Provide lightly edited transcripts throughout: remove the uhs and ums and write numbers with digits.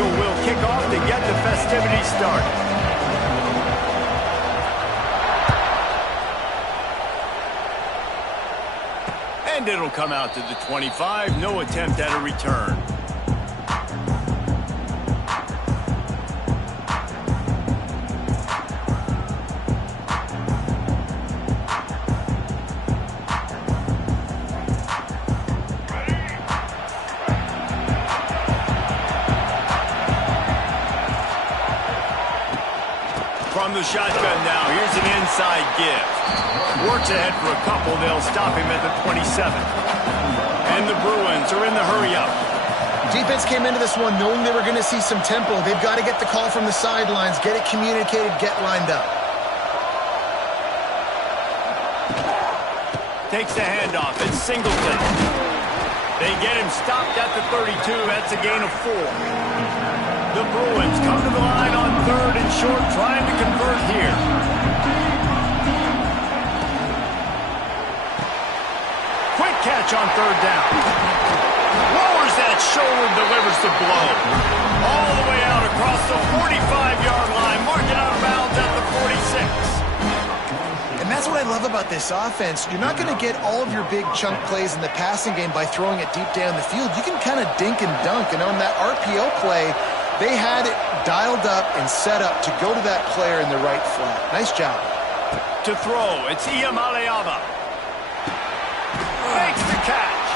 official will kick off to get the festivities started. And it'll come out to the 25. No attempt at a return. From the shotgun now, here's an inside give. Works ahead for a couple, they'll stop him at the 27. And the Bruins are in the hurry-up. Defense came into this one knowing they were going to see some tempo. They've got to get the call from the sidelines, get it communicated, get lined up. Takes the handoff, it's Singleton. They get him stopped at the 32, that's a gain of 4. The Bruins come to the line on 3rd and short, trying to convert here. Quick catch on 3rd down. Lowers that shoulder, delivers the blow. All the way out across the 45-yard line, marking out of bounds at the 46. And that's what I love about this offense. You're not going to get all of your big chunk plays in the passing game by throwing it deep down the field. You can kind of dink and dunk, and on that RPO play, they had it dialed up and set up to go to that player in the right flat. Nice job. To throw, it's Iamaleava. Makes the catch.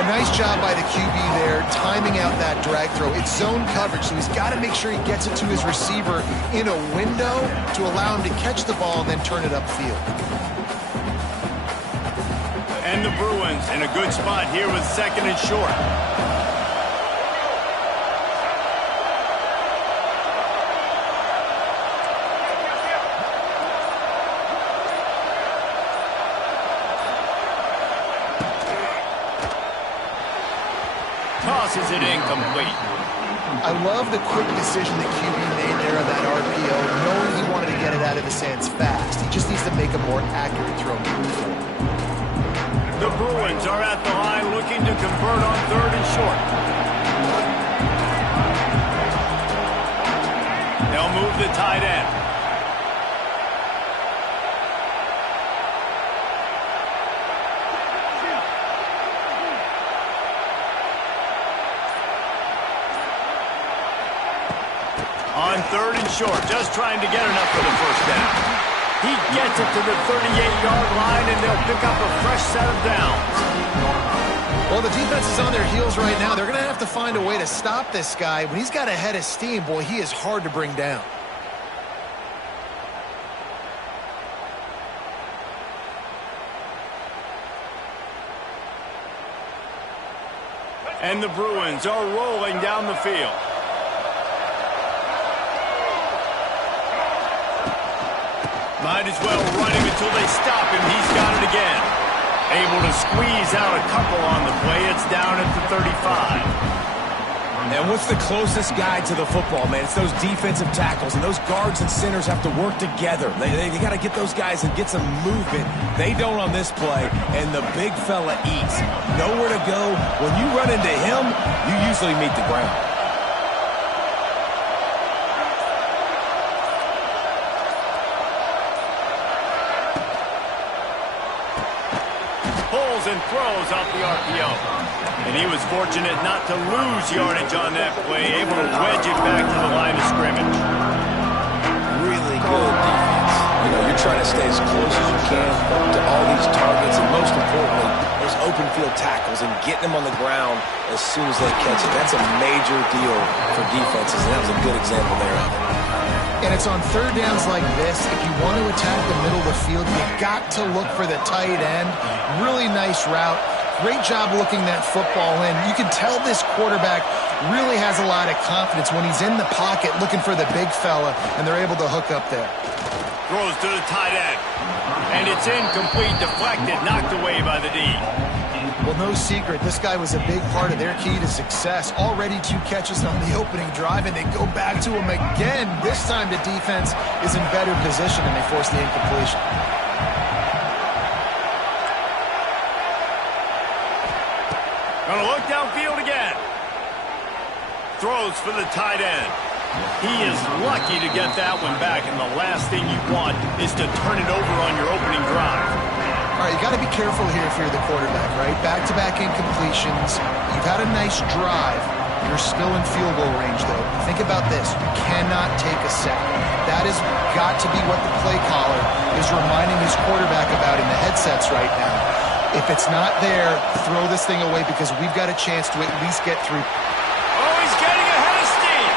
A nice job by the QB there, timing out that drag throw. It's zone coverage, so he's got to make sure he gets it to his receiver in a window to allow him to catch the ball and then turn it upfield. And the Bruins in a good spot here with 2nd and short. Tosses it incomplete. I love the quick decision that QB made there on that RPO, knowing he wanted to get it out of his hands fast. He just needs to make a more accurate throw moving forward. The Bruins are at the line looking to convert on 3rd and short. They'll move the tight end. On 3rd and short, just trying to get enough for the 1st down. He gets it to the 38-yard line, and they'll pick up a fresh set of downs. Well, the defense is on their heels right now. They're going to have to find a way to stop this guy. When he's got a head of steam, boy, he is hard to bring down. And the Bruins are rolling down the field. Might as well run him until they stop him. He's got it again. Able to squeeze out a couple on the play. It's down at the 35. And what's the closest guy to the football, man? It's those defensive tackles, and those guards and centers have to work together. They got to get those guys and get some movement. They don't on this play, and the big fella eats. Nowhere to go. When you run into him, you usually meet the ground. And throws off the RPO. And he was fortunate not to lose yardage on that play, able to wedge it back to the line of scrimmage. Really good defense. You know, you're trying to stay as close as you can to all these targets, and most importantly, those open field tackles and getting them on the ground as soon as they catch it. That's a major deal for defenses, and that was a good example there of it. And it's on 3rd downs like this. If you want to attack the middle of the field, you got to look for the tight end. Really nice route. Great job looking that football in. You can tell this quarterback really has a lot of confidence when he's in the pocket looking for the big fella, and they're able to hook up there. Throws to the tight end. And it's incomplete, deflected, knocked away by the D. Well, no secret, this guy was a big part of their key to success. Already 2 catches on the opening drive, and they go back to him again. This time the defense is in better position, and they force the incompletion. Gonna look downfield again. throws for the tight end. He is lucky to get that one back, and the last thing you want is to turn it over on your opening drive. All right, you got to be careful here if you're the quarterback, right? Back-to-back incompletions. You've had a nice drive. You're still in field goal range, though. Think about this. You cannot take a sack. That has got to be what the play caller is reminding his quarterback about in the headsets right now. If it's not there, throw this thing away because we've got a chance to at least get through. Oh, he's getting ahead of steam.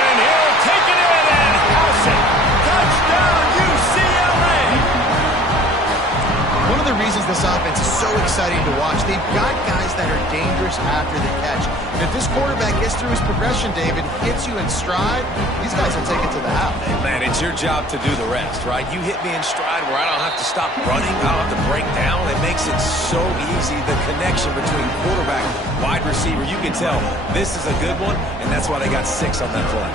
And he'll take it in and house it. Touchdown, UCLA. One of the reasons this offense is so exciting to watch, they've got guys that are dangerous after the catch. And if this quarterback gets through his progression, David, hits you in stride, these guys will take it to the house. Man, it's your job to do the rest, right? You hit me in stride where I don't have to stop running, I don't have to break down. It makes it so easy, the connection between quarterback, wide receiver. You can tell this is a good one, and that's why they got 6 on that play.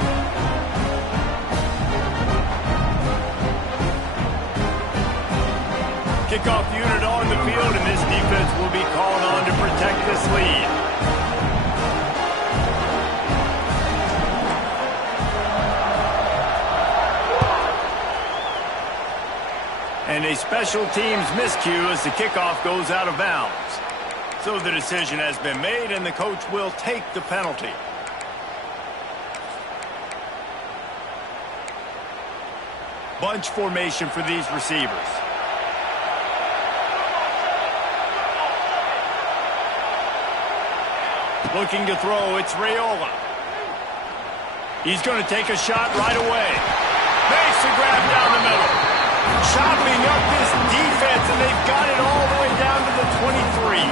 Kickoff unit on the field, and this defense will be called on to protect this lead. And a special teams miscue as the kickoff goes out of bounds. So the decision has been made, and the coach will take the penalty. Bunch formation for these receivers. Looking to throw, it's Raiola. He's going to take a shot right away. Makes the grab down the middle. Chopping up this defense, and they've got it all the way down to the 23.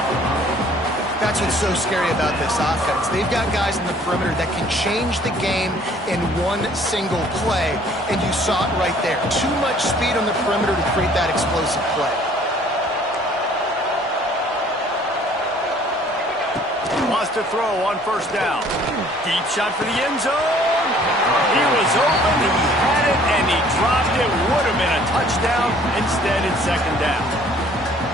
That's what's so scary about this offense. They've got guys in the perimeter that can change the game in one single play, and you saw it right there. Too much speed on the perimeter to create that explosive play. Lost a throw on first down. Deep shot for the end zone. He was open, he had it, and he dropped it. Would have been a touchdown. Instead, it's second down.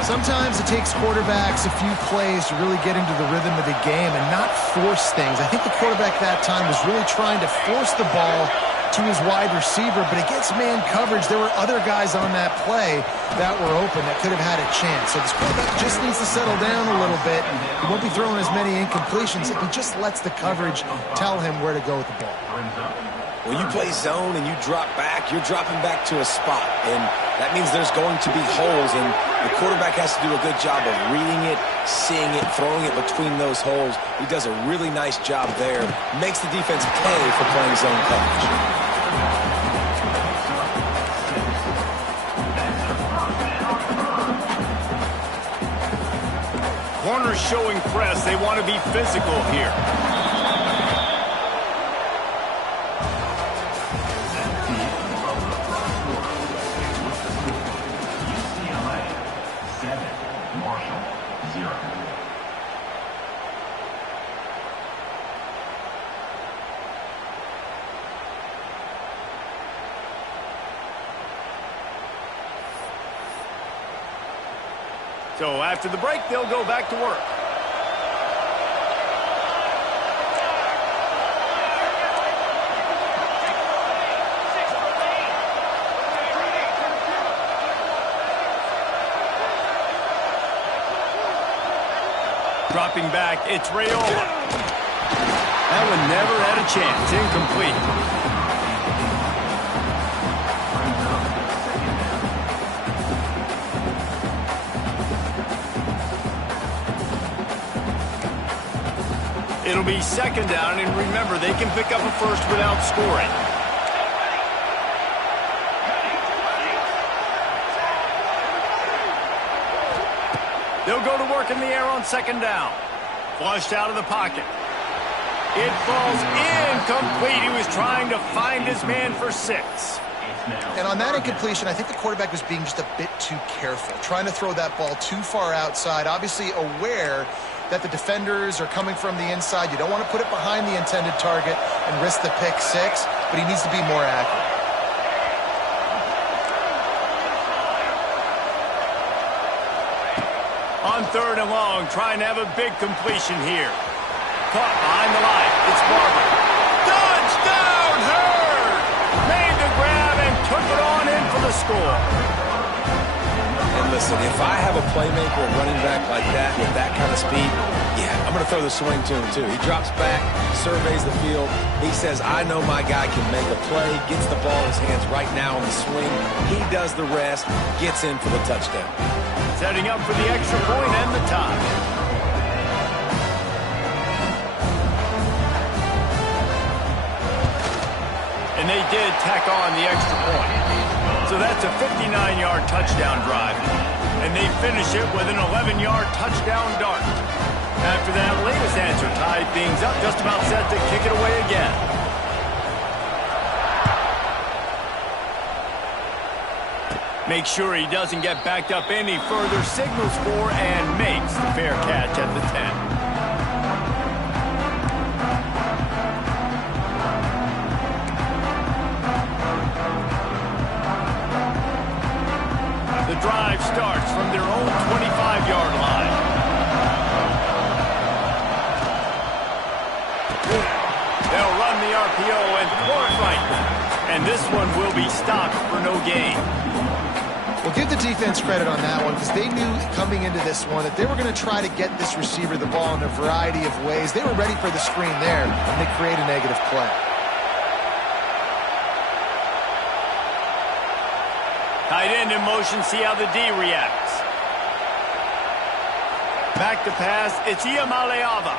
Sometimes it takes quarterbacks a few plays to really get into the rhythm of the game and not force things. I think the quarterback that time was really trying to force the ball to his wide receiver, but against man coverage, there were other guys on that play that were open that could have had a chance. So this quarterback just needs to settle down a little bit. He won't be throwing as many incompletions if he just lets the coverage tell him where to go with the ball. When you play zone and you drop back, you're dropping back to a spot, and that means there's going to be holes, and the quarterback has to do a good job of reading it, seeing it, throwing it between those holes. He does a really nice job there. Makes the defense pay for playing zone coverage. Corners showing press. They want to be physical here. So after the break, they'll go back to work. Dropping back, it's Raiola. That one never had a chance. Incomplete. It'll be second down, and remember, they can pick up a first without scoring. They'll go to work in the air on second down. Flushed out of the pocket. It falls incomplete. He was trying to find his man for 6. And on that incompletion, I think the quarterback was being just a bit too careful, trying to throw that ball too far outside, obviously aware that the defenders are coming from the inside. You don't want to put it behind the intended target and risk the pick 6, but he needs to be more accurate. On third and long, trying to have a big completion here. Caught behind the line. It's Barber. Touchdown, Hurd! Made the grab and took it on in for the score. And listen, if I have a playmaker and running back like that with that kind of speed, yeah, I'm going to throw the swing to him too. He drops back, surveys the field. He says, I know my guy can make a play, gets the ball in his hands right now on the swing. He does the rest, gets in for the touchdown. Setting up for the extra point and the tie. And they did tack on the extra point. So that's a 59-yard touchdown drive. And they finish it with an 11-yard touchdown dart. After that latest answer tied things up, just about set to kick it away again. Make sure he doesn't get backed up any further, signals for and makes the fair catch at the 10. The drive starts from their own 25-yard line. They'll run the RPO and throw it right. And this one will be stopped for no gain. Well, give the defense credit on that one because they knew coming into this one that they were going to try to get this receiver the ball in a variety of ways. They were ready for the screen there, and they create a negative play. Tight end in motion, see how the D reacts. Back to pass, it's Iamaleava.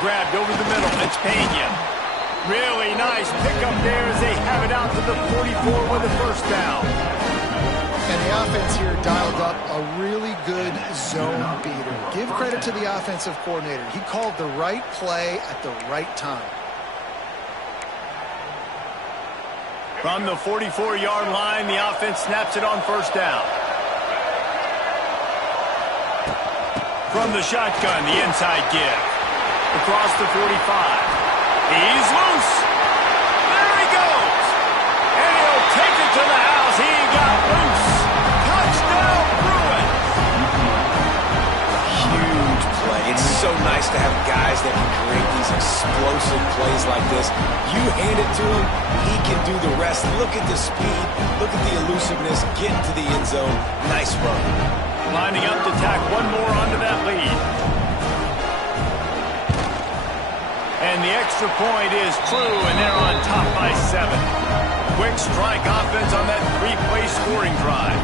Grabbed over the middle, it's Pena. Really nice pickup there as they have it out to the 44 with a first down. And the offense here dialed up a really good zone beater. Give credit to the offensive coordinator. He called the right play at the right time. From the 44-yard line, the offense snaps it on first down. From the shotgun, the inside give. Across the 45. He's loose. There he goes. And he'll take it to the house. He got loose. Touchdown, Bruins. Huge play. It's so nice to have guys that can create these explosive plays like this. You hand it to him, he can do the rest. Look at the speed. Look at the elusiveness. Get into the end zone. Nice run. Lining up to tack one more onto that lead. And the extra point is true, and they're on top by 7. Quick strike offense on that 3-play scoring drive.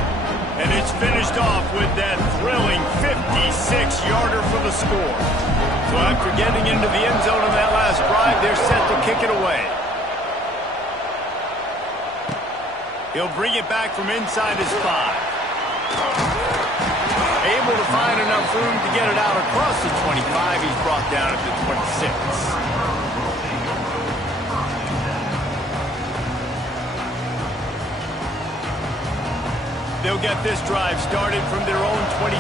And it's finished off with that thrilling 56-yarder for the score. So after getting into the end zone on that last drive, they're set to kick it away. He'll bring it back from inside his 5. Able to find enough room to get it out across the 25. He's brought down at the 26. They'll get this drive started from their own 26.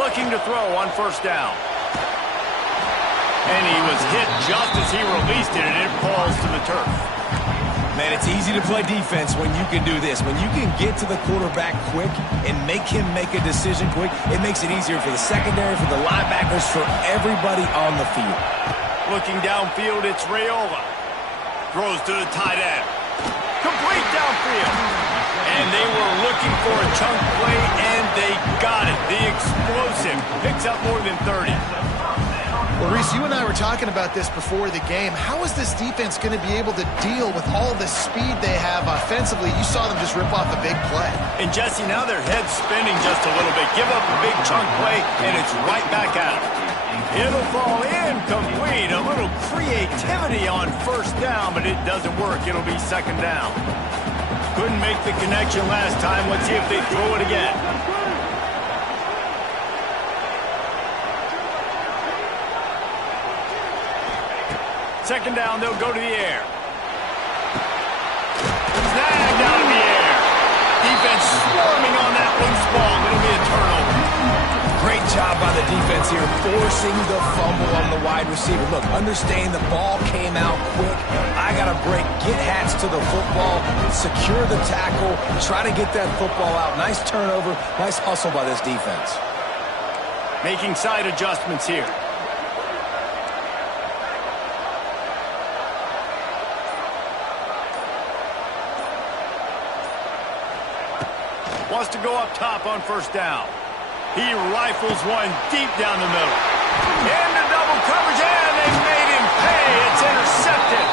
Looking to throw on first down. And he was hit just as he released it, and it falls to the turf. Man, it's easy to play defense when you can do this. When you can get to the quarterback quick and make him make a decision quick, it makes it easier for the secondary, for the linebackers, for everybody on the field. Looking downfield, it's Raiola. Throws to the tight end. Complete downfield. And they were looking for a chunk play, and they got it. The explosive picks up more than 30. Well, Reese, you and I were talking about this before the game. How is this defense going to be able to deal with all the speed they have offensively? You saw them just rip off a big play. And, Jesse, now their head's spinning just a little bit. Give up a big chunk play, and it's right back out. It'll fall incomplete. A little creativity on first down, but it doesn't work. It'll be second down. Couldn't make the connection last time. Let's see if they throw it again. Second down, they'll go to the air. Snagged out of the air. Defense swarming on that loose ball. It'll be a turnover. Great job by the defense defense here, forcing the fumble on the wide receiver. Look, understand the ball came out quick. I got to break, get Hats to the football, secure the tackle, try to get that football out. Nice turnover, nice hustle by this defense. Making side adjustments here. Wants to go up top on first down. He rifles one deep down the middle. Into double coverage, and they made him pay. It's intercepted.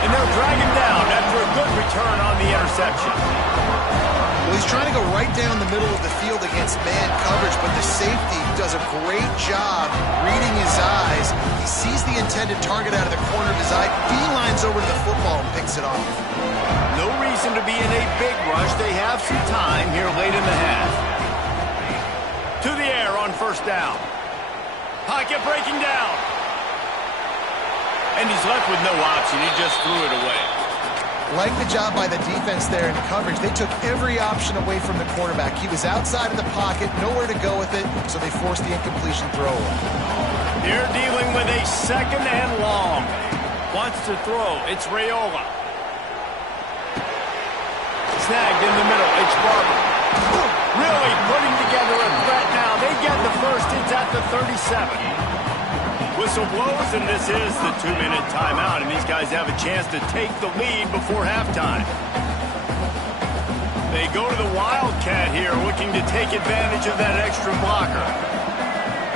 And they'll drag him down after a good return on the interception. Well, he's trying to go right down the middle of the field against man coverage, but the safety does a great job reading his eyes. He sees the intended target out of the corner of his eye, beelines over to the football and picks it off. No reason to be in a big rush. They have some time here late in the half. To the air on first down. Pocket breaking down. And he's left with no option. He just threw it away. Like the job by the defense there in coverage. They took every option away from the quarterback. He was outside of the pocket, nowhere to go with it, so they forced the incompletion throw away. They're dealing with a second and long. Wants to throw. It's Raiola. Snagged in the middle. It's Barber. Really putting together a threat now. They get the first. It's at the 37. Whistle blows, and this is the 2-minute timeout, and these guys have a chance to take the lead before halftime. They go to the Wildcat here, looking to take advantage of that extra blocker.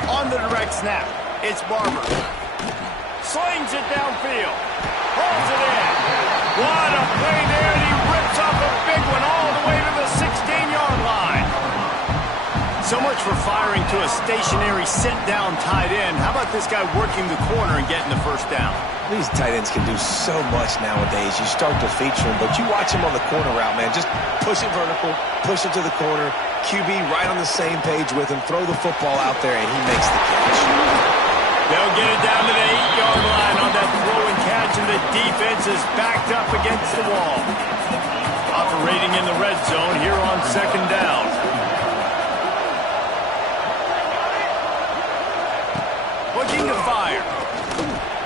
On the direct snap, it's Barber. Slings it downfield. Pulls it in. What a play there, and he rips off a big one all the way to the 16-yard line. So much for firing to a stationary sit-down tight end. How about this guy working the corner and getting the first down? These tight ends can do so much nowadays. You start to feature them, but you watch him on the corner route, man. Just push it vertical, push it to the corner. QB right on the same page with him. Throw the football out there, and he makes the catch. They'll get it down to the 8-yard line on that throw and catch, and the defense is backed up against the wall. Operating in the red zone here on second down. Looking to fire.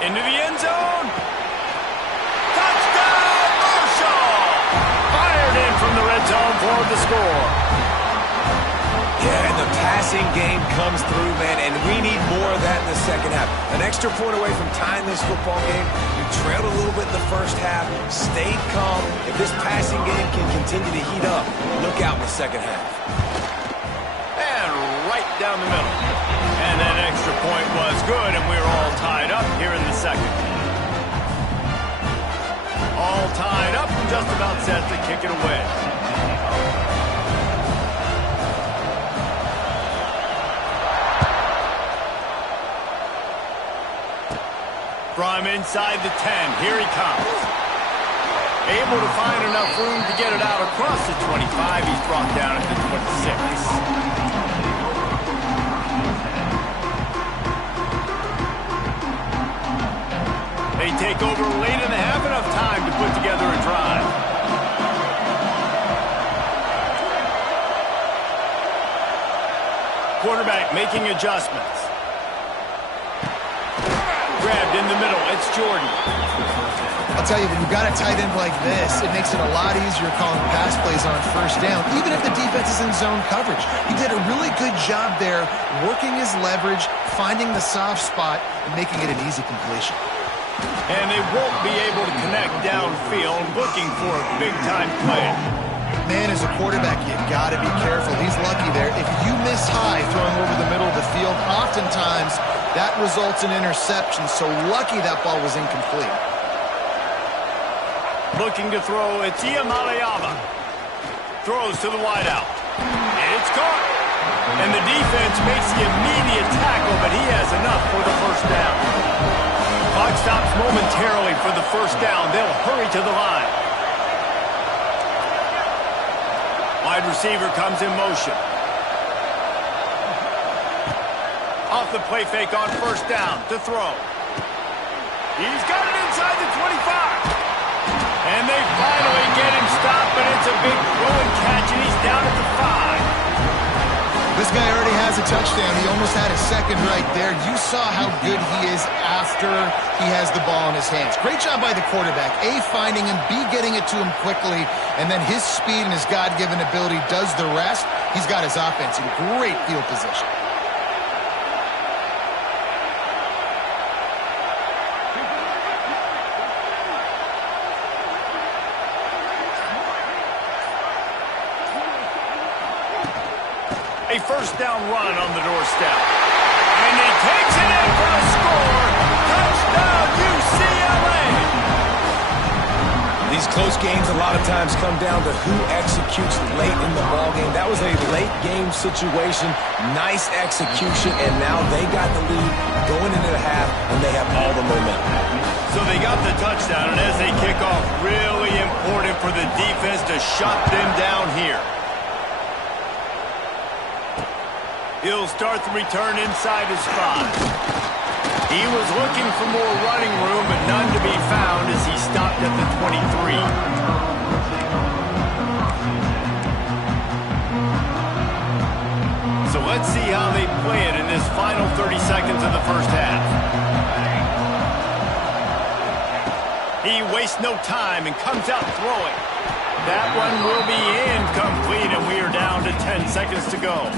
Into the end zone. Touchdown, Marshall! Fired in from the red zone for the score. Yeah, and the passing game comes through, man, and we need more of that in the second half. An extra point away from tying this football game. You trailed a little bit in the first half, stayed calm. If this passing game can continue to heat up, look out in the second half. And right down the middle. And that extra point was good, and we're all tied up here in the second. All tied up, just about set to kick it away. From inside the 10, here he comes. Able to find enough room to get it out across the 25. He's brought down at the 26. They take over late in the half, enough time to put together a drive. Quarterback making adjustments. Grabbed in the middle, it's Jordan. I'll tell you, when you've got a tight end like this, it makes it a lot easier calling pass plays on first down, even if the defense is in zone coverage. He did a really good job there, working his leverage, finding the soft spot, and making it an easy completion. And they won't be able to connect downfield, looking for a big-time play. Man, as a quarterback, you got to be careful. He's lucky there. If you miss high throwing over the middle of the field, oftentimes that results in interception. So lucky that ball was incomplete. Looking to throw, it's Iamaleava. Throws to the wideout. It's caught. And the defense makes the immediate tackle, but he has enough for the first down. Clock stops momentarily for the first down. They'll hurry to the line. Wide receiver comes in motion. Off the play fake on first down to throw. He's got it inside the 25. And they finally get him stopped, but it's a big throw and catch, and he's down at the 5. This guy already has a touchdown. He almost had a second right there. You saw how good he is after he has the ball in his hands. Great job by the quarterback. A, finding him, B, getting it to him quickly, and then his speed and his God-given ability does the rest. He's got his offense in great field position. A first down run on the doorstep. And he takes it in for a score. Touchdown, UCLA! These close games a lot of times come down to who executes late in the ballgame. That was a late game situation. Nice execution, and now they got the lead going into the half, and they have all the momentum. So they got the touchdown, and as they kick off, really important for the defense to shut them down here. He'll start the return inside his 5. He was looking for more running room, but none to be found as he stopped at the 23. So let's see how they play it in this final 30 seconds of the first half. He wastes no time and comes out throwing. That one will be incomplete, and we are down to 10 seconds to go.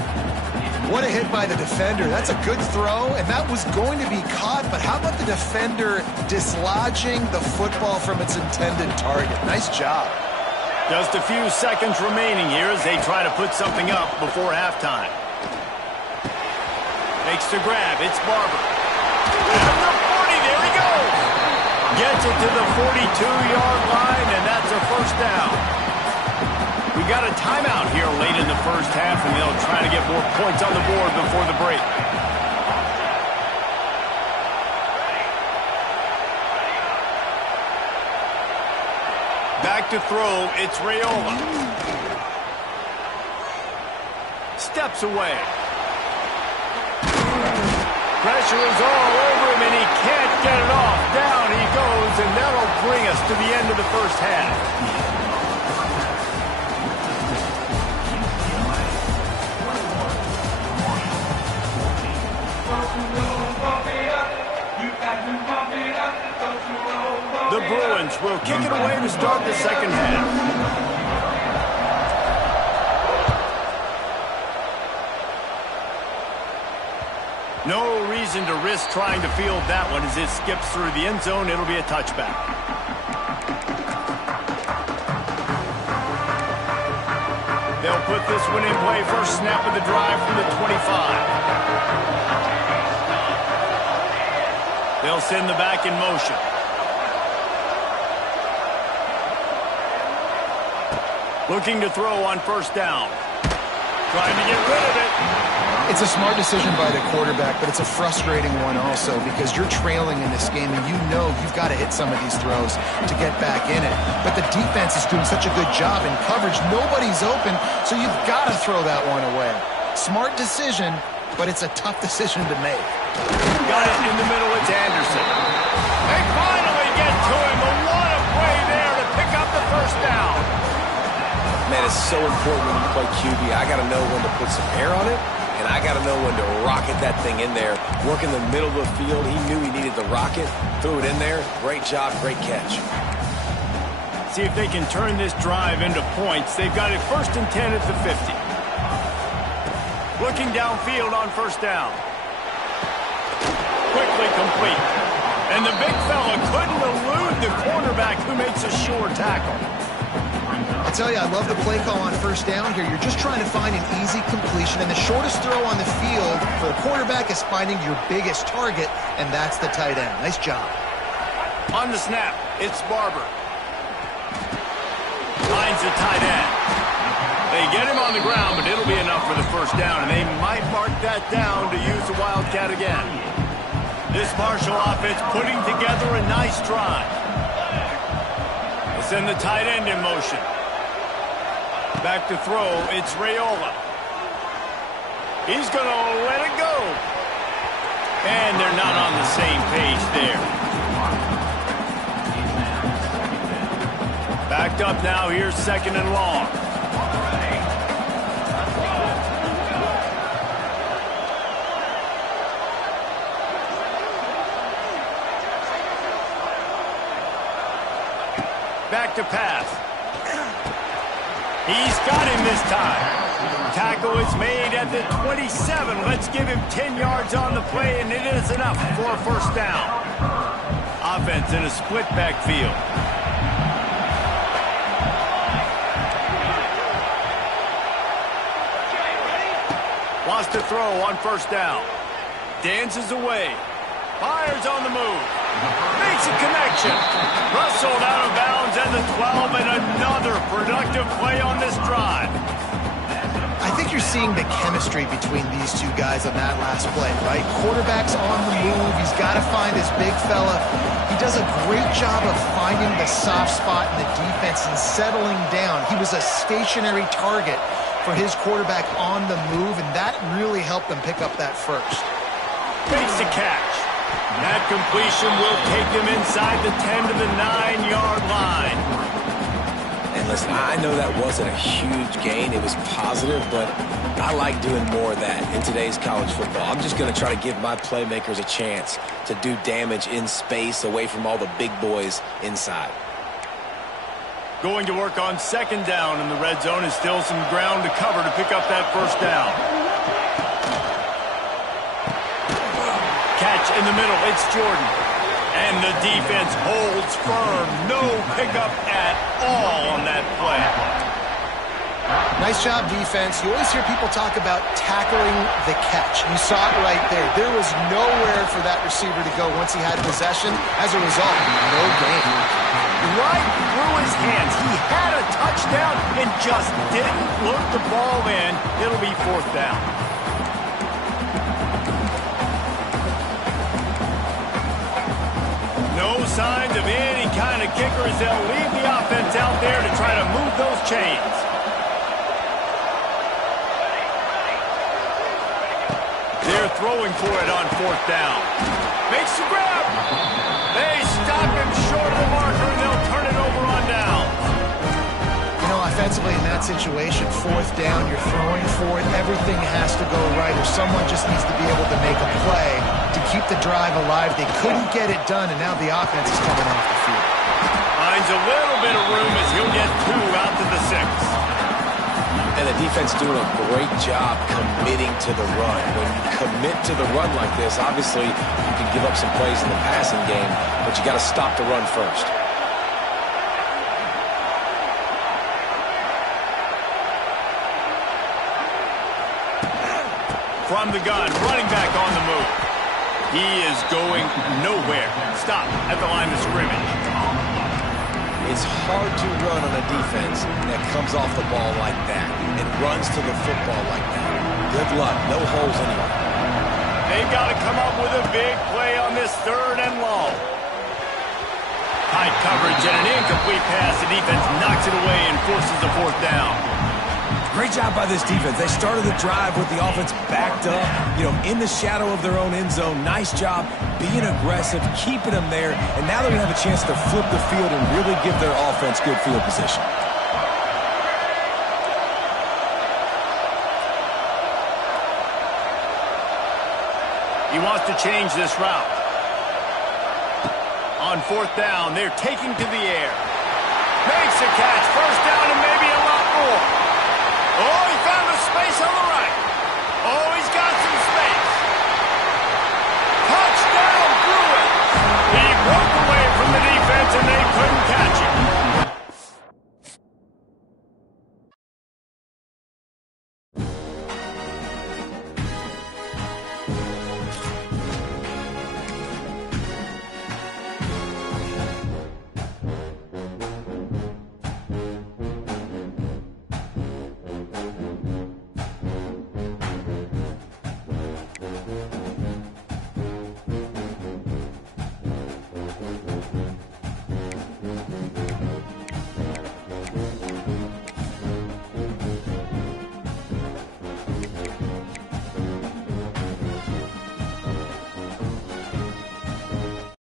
What a hit by the defender. That's a good throw, and that was going to be caught, but how about the defender dislodging the football from its intended target? Nice job. Just a few seconds remaining here as they try to put something up before halftime. Makes the grab. It's Barber. At the 40, there he goes. Gets it to the 42-yard line, and that's a first down. We got a timeout here late in the first half, and they'll try to get more points on the board before the break. Back to throw, it's Raiola. Steps away. Pressure is all over him, and he can't get it off. Down he goes, and that'll bring us to the end of the first half. The Bruins will kick it away to start the second half. No reason to risk trying to field that one as it skips through the end zone. It'll be a touchback. They'll put this one in play. First snap of the drive from the 25. They'll send the back in motion. Looking to throw on first down. Trying to get rid of it. It's a smart decision by the quarterback, but it's a frustrating one also because you're trailing in this game and you know you've got to hit some of these throws to get back in it. But the defense is doing such a good job in coverage. Nobody's open, so you've got to throw that one away. Smart decision, but it's a tough decision to make. Got it in the middle. It's Anderson. They finally get to him. But what a play there to pick up the first down. Man, it's so important when you play QB. I got to know when to put some air on it, and I got to know when to rocket that thing in there. Work in the middle of the field. He knew he needed the rocket. Threw it in there. Great job. Great catch. See if they can turn this drive into points. They've got it 1st and 10 at the 50. Looking downfield on first down. Quickly complete. And the big fella couldn't elude the quarterback who makes a sure tackle. I'll tell you, I love the play call on first down here. You're just trying to find an easy completion, and the shortest throw on the field for the quarterback is finding your biggest target, and that's the tight end. Nice job. On the snap, it's Barber. Finds the tight end. They get him on the ground, but it'll be enough for the first down, and they might mark that down to use the Wildcat again. This Marshall offense putting together a nice drive. They send the tight end in motion. Back to throw, it's Raiola. He's going to let it go. And they're not on the same page there. Backed up now, here's 2nd and long. back to pass. He's got him this time. Tackle is made at the 27. Let's give him 10 yards on the play, and it is enough for a first down. Offense in a split backfield. Wants to throw on first down. Dances away. Fires on the move. Makes a connection. Rustled out of bounds at the 12, and another productive play on this drive. I think you're seeing the chemistry between these two guys on that last play, right? Quarterback's on the move. He's got to find his big fella. He does a great job of finding the soft spot in the defense and settling down. He was a stationary target for his quarterback on the move, and that really helped them pick up that first. Makes the catch. That completion will take them inside the 10 to the 9-yard line. And listen, I know that wasn't a huge gain. It was positive, but I like doing more of that in today's college football. I'm just going to try to give my playmakers a chance to do damage in space away from all the big boys inside. Going to work on second down in the red zone, is still some ground to cover to pick up that first down. Catch in the middle, it's Jordan. And the defense holds firm. No pickup at all on that play. Nice job, defense. You always hear people talk about tackling the catch. You saw it right there. There was nowhere for that receiver to go once he had possession. As a result, no gain. Right through his hands. He had a touchdown and just didn't look the ball in. It'll be fourth down. No signs of any kind of kickers. They'll leave the offense out there to try to move those chains. They're throwing for it on fourth down. Makes the grab. They stop him short of the marker, and they'll turn it over on down. You know, offensively in that situation, fourth down, you're throwing for it. Everything has to go right, or someone just needs to be able to make a play to keep the drive alive. They couldn't get it done, and now the offense is coming off the field. Finds a little bit of room as he'll get 2 out to the 6. And the defense doing a great job committing to the run. When you commit to the run like this, obviously you can give up some plays in the passing game, but you got to stop the run first. From the gun, running back on the move. He is going nowhere. Stop at the line of scrimmage. It's hard to run on a defense that comes off the ball like that and runs to the football like that. Good luck. No holes anywhere. They've got to come up with a big play on this third and long. Tight coverage and an incomplete pass. The defense knocks it away and forces the fourth down. Great job by this defense. They started the drive with the offense backed up, in the shadow of their own end zone. Nice job being aggressive, keeping them there, and now they're going to have a chance to flip the field and really give their offense good field position. He wants to change this route. On fourth down, they're taking to the air. Makes a catch, first down, and maybe a lot more. Oh, he found a space on the right. Oh, he's got some space. Touchdown, Bruins. He broke away from the defense, and they couldn't catch him.